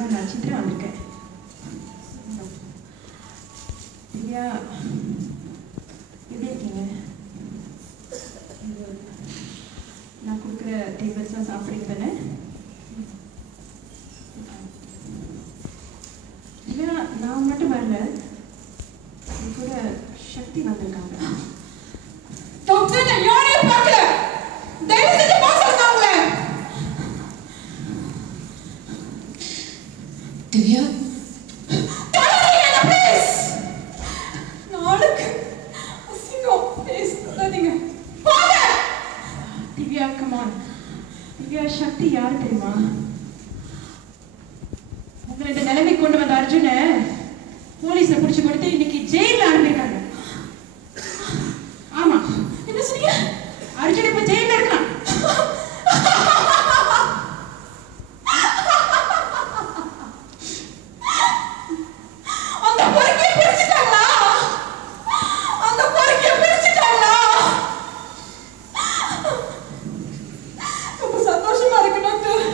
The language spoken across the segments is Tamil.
நான் சித்ரா வந்திருக்கேன். திவ்யா எப்படி இருக்கீங்க? நான் கொடுக்குற டேபிள்ஸ்லாம் சாப்பிட்றீங்க தானே? திவ்யா, நான் மட்டும் வரல, என் கூட சக்தி வந்திருக்காங்க. டாக்டர், நான் யாரையும் பார்க்கல. தயவு செஞ்சு போக சொல்லுங்க அவங்கள. திவ்யா, நாளைக்கு அசிங்கம் பேசாதீங்க. திவ்யா, கமான். திவ்யா, சக்தி யாரு தெரியுமா? உங்களை இந்த நிலைமை கொண்டு வந்த அர்ஜுனை போலீஸ்ல பிடிச்சு கொடுத்து இன்னைக்கு ஜெயில அனுப்பியிருக்காங்க. ஆமா, என்ன சொன்னீங்க? அர்ஜுன் இப்ப ஜெயில இருக்கான். அந்த பொறுக்கியை பிடிச்சிட்டாங்களா? அந்த பொறுக்கியை பிடிச்சிட்டாங்களா? ரொம்ப சந்தோஷமா இருக்கு டாக்டர்.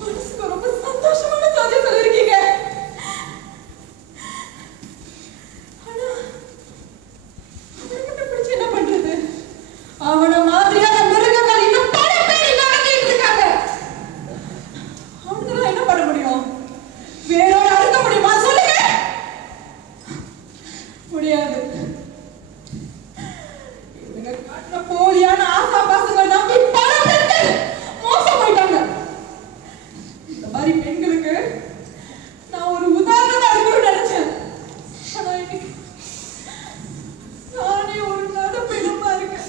மனசுக்கு ரொம்ப சந்தோஷமான சாதியம் சொல்லிருக்கீங்க. ஆனா அவனுக்கு பிடிச்சி என்ன பண்றது? அவன மாதிரியான மிருகங்கள் இன்னும் பல பேர் இங்க அடங்கிட்டு இருக்காங்க. அவனுக்கு என்ன பண்ண முடியும்? வேரோட அறுக்க முடியுமா? சொல்லுங்க. முடியாது. இவங்க காட்டுற போலியான ஆசா பாசங்களை நம்பி பல பெண்கள் மோசம் போயிட்டாங்க. இந்த மாதிரி பெண்களுக்கு நான் ஒரு உதாரணமா இருக்கணும்னு நினைச்சேன். ஆனா இன்னைக்கு நானே ஒரு நடப்பிடமா இருக்கேன்.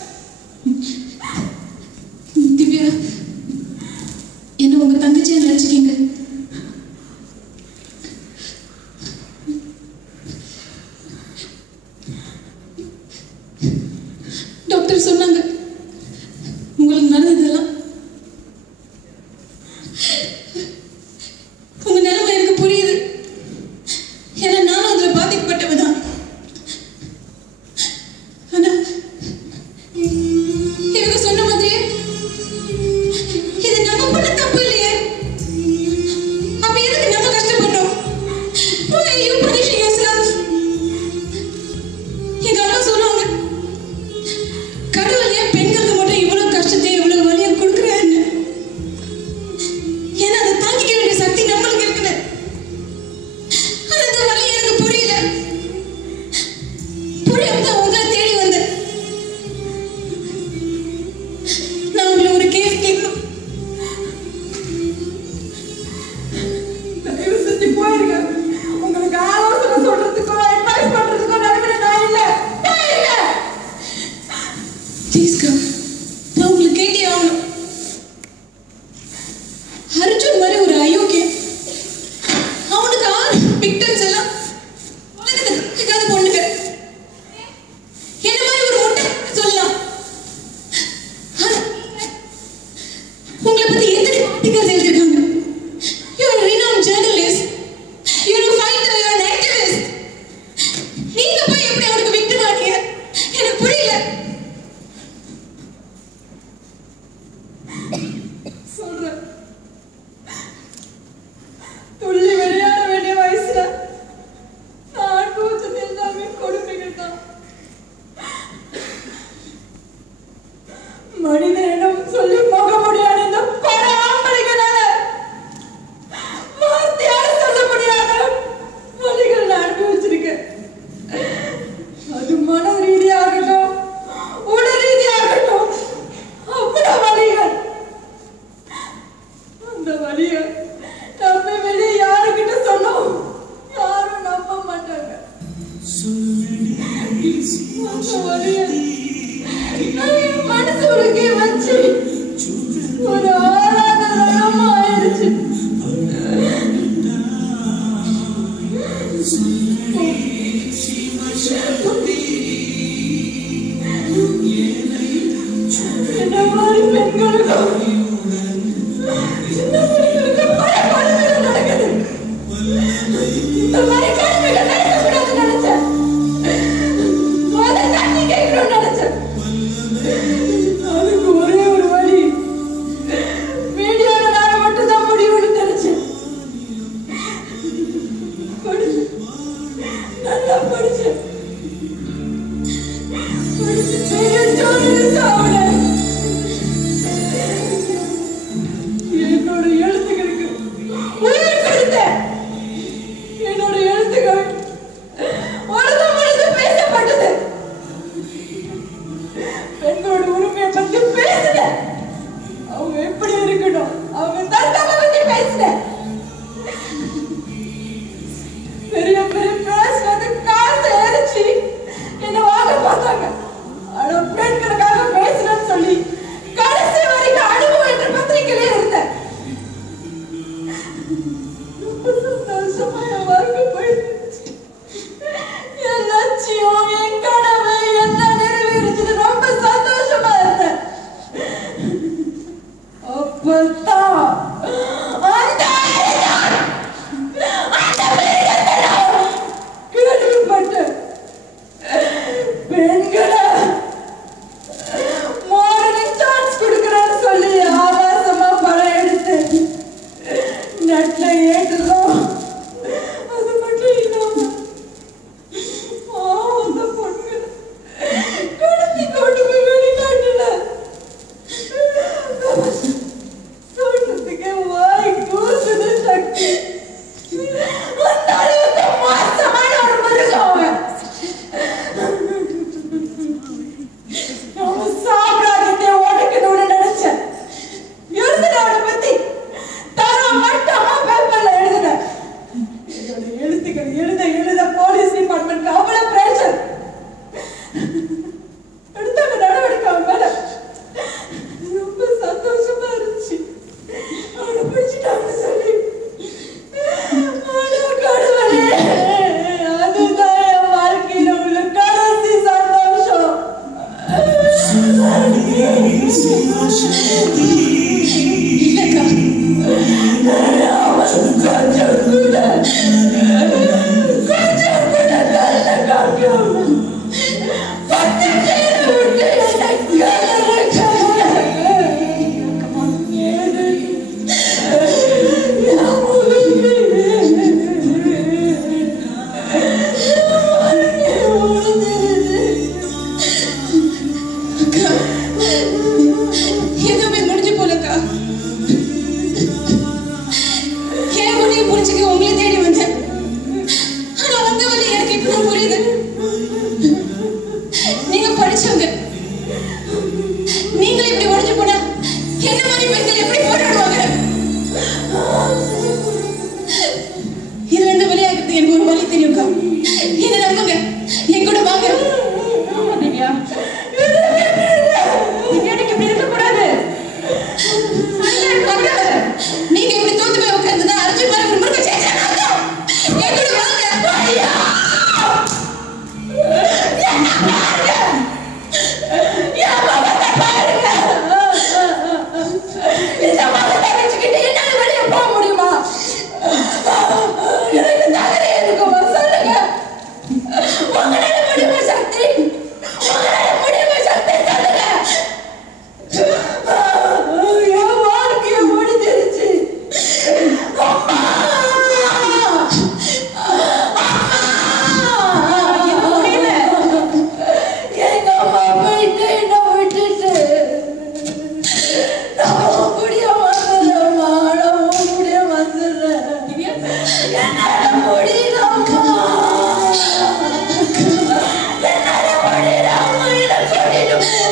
திவ்யா, என்ன உங்க தங்கச்சியா நினைச்சுக்கீங்க. டாக்டர் சொன்னாங்க உங்களுக்கு நடந்ததெல்லாம். உங்க நிலைமை எனக்கு புரியுது. ஏன்னா நானும் அதுல பாதிக்கப்பட்டவதான். ஆனா இவங்க சொன்ன மாதிரியே இது நம்ம பண்ண தப்பு இல்லையே. அப்ப எதுக்கு நம்ம கஷ்டப்பட்டோம்? Why are you punishing yourself? எங்க அம்மா சொல்லுவாங்க, கடவுள் ஏன் பெண்களுக்கு மட்டும் இவ்வளவு கஷ்டத்தை இவ்வளவு வலியை கொடுக்குறாருன்னு. ஏன்னா அதை தாங்கிக்க வேண்டிய சக்தி நம்மளுக்கு இருக்குது. ஆனா அந்த வலி எனக்கு புரியல. புரியாம தான் உங்களை தேடி வந்தேன். நான் உங்களை ஒரு கேள்வி கேட்கணும். தயவு செஞ்சு போயிருங்க. உங்களுக்கு ஆலோசனை சொல்றதுக்கோ அட்வைஸ் பண்றதுக்கோ நிலைமையில நான் இல்ல. போயிருங்க. Please come. நான் உங்களை கேட்டே ஆகணும். அர்ஜுன் மாதிரி ஒரு அயோக்கியன், அவனுக்கு 6 விக்டம்ஸ் எல்லாம் உலகத்துக்கு கற்றுக்காத பொண்ணுங்க. என்ன மாதிரி ஒரு முட்டை சொல்லலாம். ஆனா உங்களை பத்தி எத்தனை ஆர்டிகல்ஸ் எழுதிருக்காங்க. You're a renowned journalist. You're a fighter. You're an activist. நீங்க போய் எப்படி அவனுக்கு விக்டிம் ஆனீங்க? எனக்கு புரியல. சொல்றேன். துள்ளி விளையாட வேண்டிய வயசுல நான் அனுபவிச்சது எல்லாமே கொடுமைகள் தான். மனிதனிடம் சொல்லி போக முடியாத இந்த பல ஆம்பளைங்களால வார்த்தையால சொல்ல முடியாத வலிகள் நான் அனுபவிச்சிருக்கேன். அது மன ரீதியாகட்டும் உடல் ரீதியாகட்டும் அவ்வளவு வலிகள். அந்த வலிய நம்ம வெளியே யாருக்கிட்ட சொன்னோம், யாரும் நம்ப மாட்டாங்க. அந்த வலிய என் மனசுக்குள்ளே வச்சு ஒரு ஆராதனமா ஆயிடுச்சு. என்ன மாதிரி பெண்களுக்கும் சின்ன பிள்ளைகளுக்கு பல கொடுமைகள் நடக்குது. இந்த மாதிரி கொடுமைகள் நடக்கக்கூடாதுன்னு நினைச்சேன். அதை தட்டி கேட்கணும்னு நினைச்சேன். அதுக்கு ஒரே ஒரு வழி, என்னோட எழுத்துக்களுக்கு உயிர் கொடுத்தேன். என்னோட எழுத்துக்கள் உலகம் பேசப்பட்டது. பெண்களோட உரிமையை பத்தி பேசினேன். அவங்க எப்படி இருக்கணும், அவங்க தற்காப்பை பத்தி பேசினேன். பெரிய பெரிய பிரஸ் வந்து காசு எரிச்சு என்ன வாங்க பார்த்தாங்க. ஆனா பெண்களுக்காக பேசுறேன்னு சொல்லி கடைசி வரைக்கும் அனுபவம் என்ற பத்திரிகையிலே இருந்தேன். சந்தோஷமா என் வாழ்க்கை போயிடுச்சு. என் லட்சியம், என் கனவு எல்லாம் நிறைவேறிச்சு. ரொம்ப சந்தோஷமா இருந்தேன். அப்பதான் கேள்விப்பட்டு பெண்களை மாடர்னிங் சான்ஸ் கொடுக்கறேன்னு சொல்லி ஆபாசமா படம் எடுத்து நெட்ல ஏற்றுறோம். அது மட்டும் இல்லாம அந்த பொண்களை கடத்தி கொண்டு போய் வெளிநாட்டுல சொல்றதுக்கே வாய் கூசுது சக்தி. அந்த அளவுக்கு மோசமான ஒரு மிருகம் அவன். அவன் சாம்ராஜ்யத்தை உடைக்கணும்னு நினைச்சேன். எழுதுன அவனை பத்தி தரம் மட்டமா பேப்பர்ல எழுதுனேன். என்னோட எழுத்துக்கள் எழுத போலீஸ் டிபார்ட்மெண்ட் அவ்வளவு பிரஷர் எடுத்தாங்க நடவடிக்கை அவன் மேல. ரொம்ப சந்தோஷமா இருந்துச்சு. அவனை பிடிச்சிட்டாங்கன்னு சொல்லி. ஆனா கடவுளே, அதுதான் என் வாழ்க்கையில உள்ள கடைசி சந்தோஷம். இல்லக்கா, கொஞ்சம் கூட நல்ல காட்டும். பத்து பேரை விட்டு எதுவுமே முடிஞ்சு போலக்கா. என் வழியை புரிஞ்சுக்க உங்களை தேடி வந்தேன். ஆனா வந்த வழி எனக்கு இப்பதான் புரியுது. நீங்க படிச்சவங்க. நீங்களே இப்படி உடைஞ்சு போனா என்ன மாதிரி பெண்கள் எப்படி போராடுவாங்க? இதுல இருந்து வெளியாகிறது எனக்கு ஒரு வழி தெரியும்க்கா. என்ன நம்புங்க, என் கூட வாங்க. ஆமா திவ்யா, திவ்யாக்கு இப்படி இருக்கக்கூடாது. நீங்க இப்படி தோத்து போய் உட்கார்ந்தா அர்ஜுன் மாதிரி ஒரு முருகன் ஜெயிச்சான் அர்த்தம். என் கூட வாங்க. இந்த மகத்தை வச்சுக்கிட்டு என்னால வெளியே போக முடியுமா? எனக்கு தகுதி இருக்குமா சொல்லுங்க. உங்களால முடியுமா சக்தி? உங்களால முடியுமா சக்தி சொல்லுங்க. என் வாழ்க்கைய முடிஞ்சிருச்சு. அம்மா, எங்க அம்மா போயிட்டு என்ன விட்டுட்டு நான் முடிய வந்துடுறேம்மா. நான் முடிய வந்துடுறேன். என்னால முடியலம்மா. என்னால முடியலம்மா. என்னை கூட்டிட்டு போகல.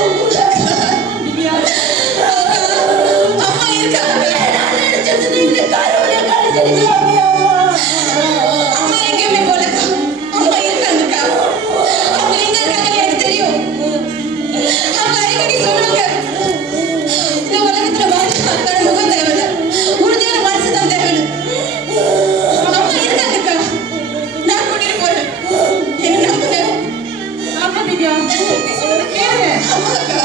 அம்மா இருக்காங்க. நான் நினைச்சது நீங்க கருவில கழிச்சிருக்காங்க. அம்மா எங்கேயுமே போலக்கா. அம்மா இருக்காங்கக்கா. அவங்க எங்க இருக்காங்கன்னு எனக்கு தெரியும். அவங்க அடிக்கடி சொல்லுவாங்க, இந்த உலகத்துல வாழ்க்கைக்கான முகம் தேவையில்ல, உறுதியான மனசு தான் தேவையில்ல. அம்மா இருக்காங்கக்கா. நான் கூட்டிட்டு போறேன். என்ன நம்புங்க. ஆமா திவ்யா, நீ சொல்றது கேளு. அம்மாக்கா.